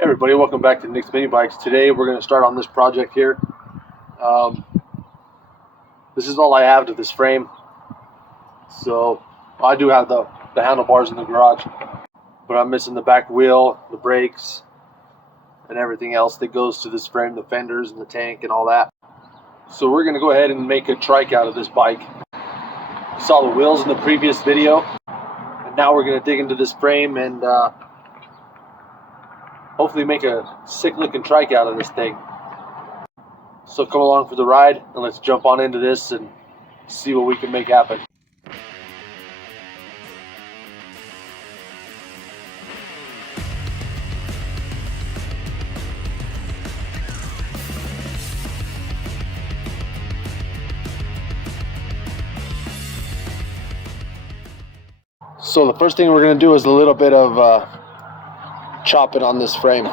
Hey everybody, welcome back to Nick's Mini Bikes. Today we're going to start on this project here. This is all I have to this frame. So I do have the handlebars in the garage, but I'm missing the back wheel, the brakes, and everything else that goes to this frame, the fenders and the tank and all that. So we're going to go ahead and make a trike out of this bike. You saw the wheels in the previous video, and now we're going to dig into this frame and hopefully make a sick looking trike out of this thing. So come along for the ride and let's jump on into this and see what we can make happen. So the first thing we're going to do is a little bit of chopping on this frame.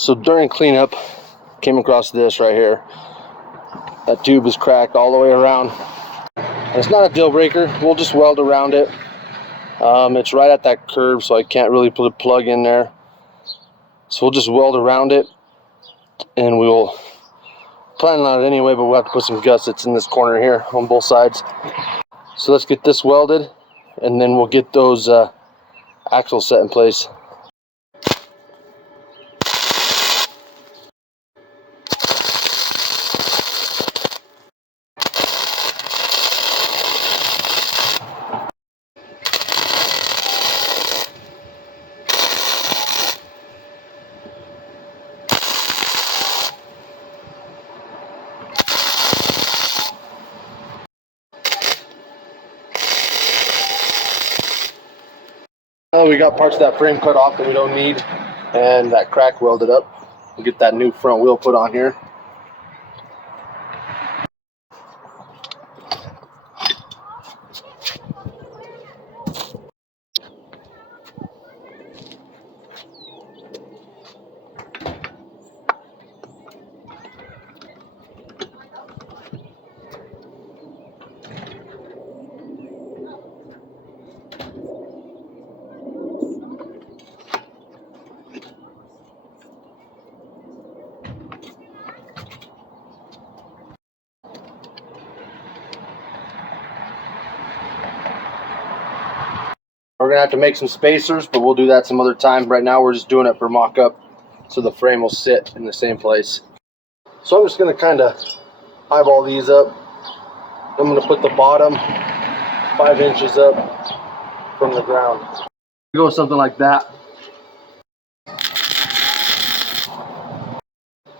So during cleanup, came across this right here. That tube is cracked all the way around. And it's not a deal breaker. We'll just weld around it. It's right at that curve, so I can't really put a plug in there. So we'll just weld around it, and we will plan on it anyway, but we'll have to put some gussets in this corner here on both sides. So let's get this welded, and then we'll get those axles set in place. Oh, we got parts of that frame cut off that we don't need, and that crack welded up. We'll get that new front wheel put on here. We're gonna have to make some spacers, but we'll do that some other time. Right now we're just doing it for mock-up, so the frame will sit in the same place. So I'm just gonna kind of eyeball these up. I'm gonna put the bottom 5 inches up from the ground. Go something like that.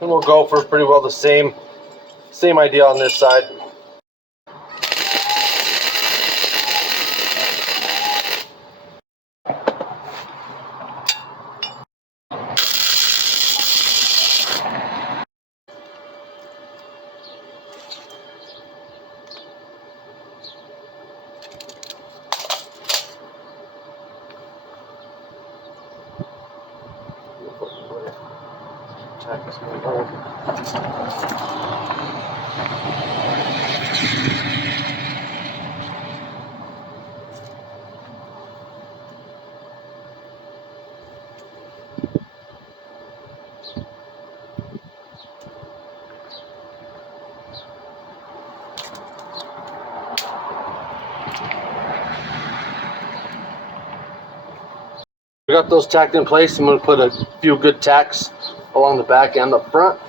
And we'll go for pretty well the same idea on this side. We got those tacked in place. I'm going to put a few good tacks along the back and the front.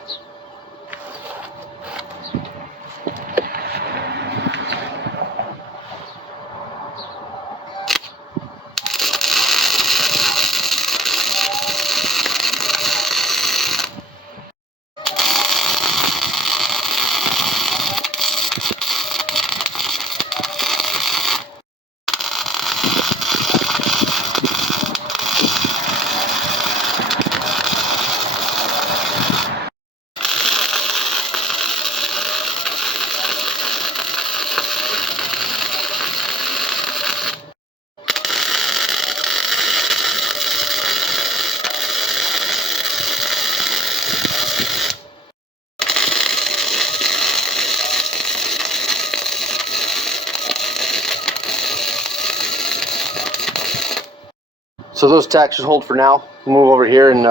So those tacks should hold for now. We'll move over here and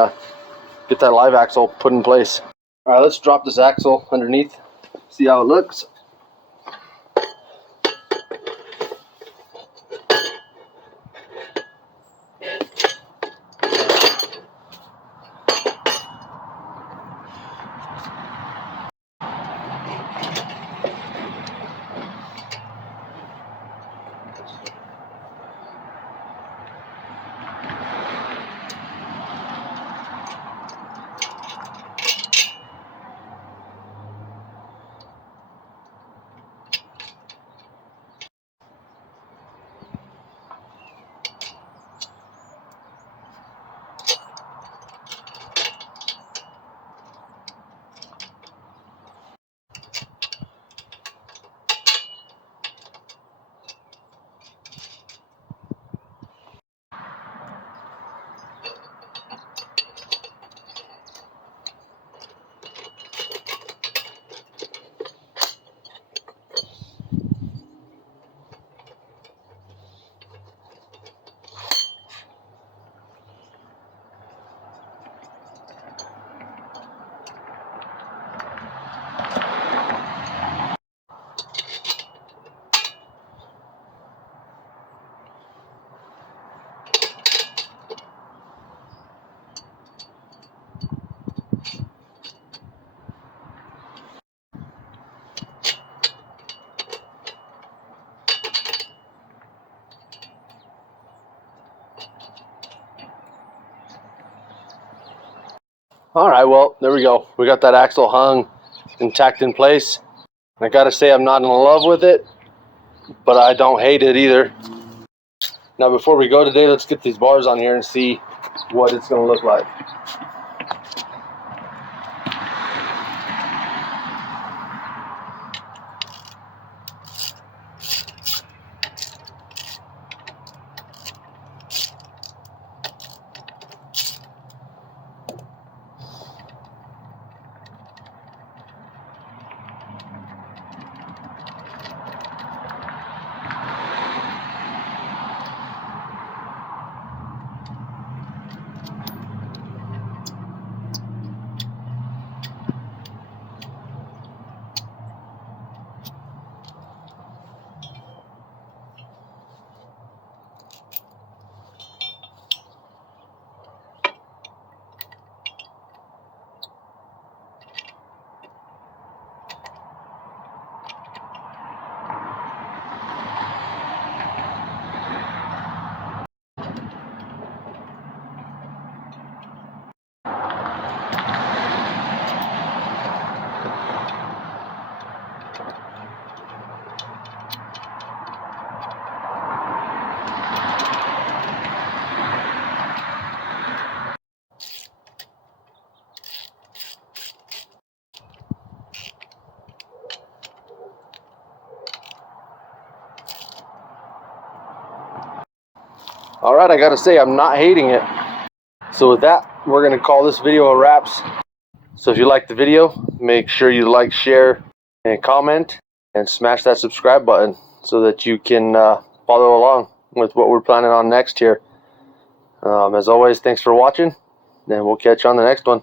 get that live axle put in place. All right, let's drop this axle underneath, see how it looks. All right, well, there we go. We got that axle hung and tacked in place. I gotta say, I'm not in love with it, but I don't hate it either. Now, before we go today, let's get these bars on here and see what it's gonna look like. All right, I gotta say, I'm not hating it. So with that, we're gonna call this video a wraps. So if you liked the video, make sure you like, share, and comment, and smash that subscribe button so that you can follow along with what we're planning on next here. As always, thanks for watching, and we'll catch you on the next one.